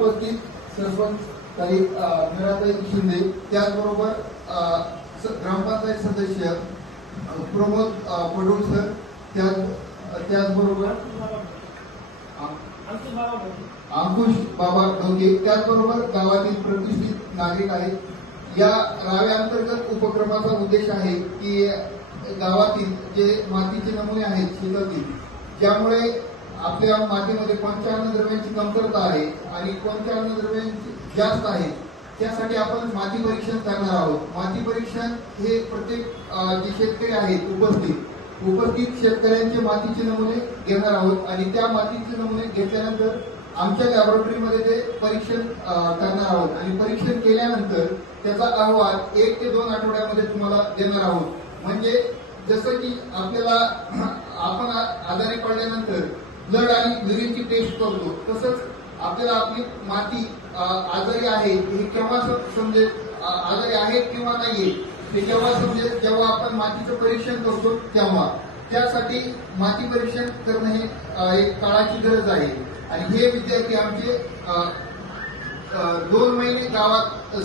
उपस्थित सरपंच ताई शिंदे त्याचबरोबर ग्रामपंचायत सदस्य प्रमोद पडोळ सर त्याच त्याचबरोबर अंकुश बाबा ढोंगे त्याचबरोबर गावातील प्रतिष्ठित नागरिक आहेत. या राव्याअंतर्गत उपक्रमाचा उद्देश आहे की गावातील जे मातीचे नमुने आहेत शेतातील ज्यामुळे आपल्या मातीमध्ये पंचावन्न द्रव्यांची कमतरता आहे आणि पंचावन्न द्रव्यांची जास्त आहे. त्यासाठी आपण माती परीक्षण करणार आहोत. माती परीक्षण हे प्रत्येक जे शेतकरी आहेत उपस्थित उपस्थित शेतकऱ्यांचे मातीचे नमुने घेणार आहोत आणि त्या मातीचे नमुने घेतल्यानंतर आमच्या लॅबोरेटरीमध्ये ते परीक्षण करणार आहोत. आणि परीक्षण केल्यानंतर त्याचा अहवाल एक ते दोन आठवड्यामध्ये तुम्हाला देणार आहोत. म्हणजे जसं की आपल्याला आजारी पडल्यानंतर ब्लड आणि युरिनची टेस्ट करतो. तसंच आपल्याला आपली माती आजारी आहे हे केव्हा समजेल आजारी आहे किंवा नाहीये हे केव्हा समजेल जेव्हा आपण मातीचं परीक्षण करतो तेव्हा. त्यासाठी माती परीक्षण करणं हे एक काळाची गरज आहे. आणि हे विद्यार्थी आमचे दोन महिने गावात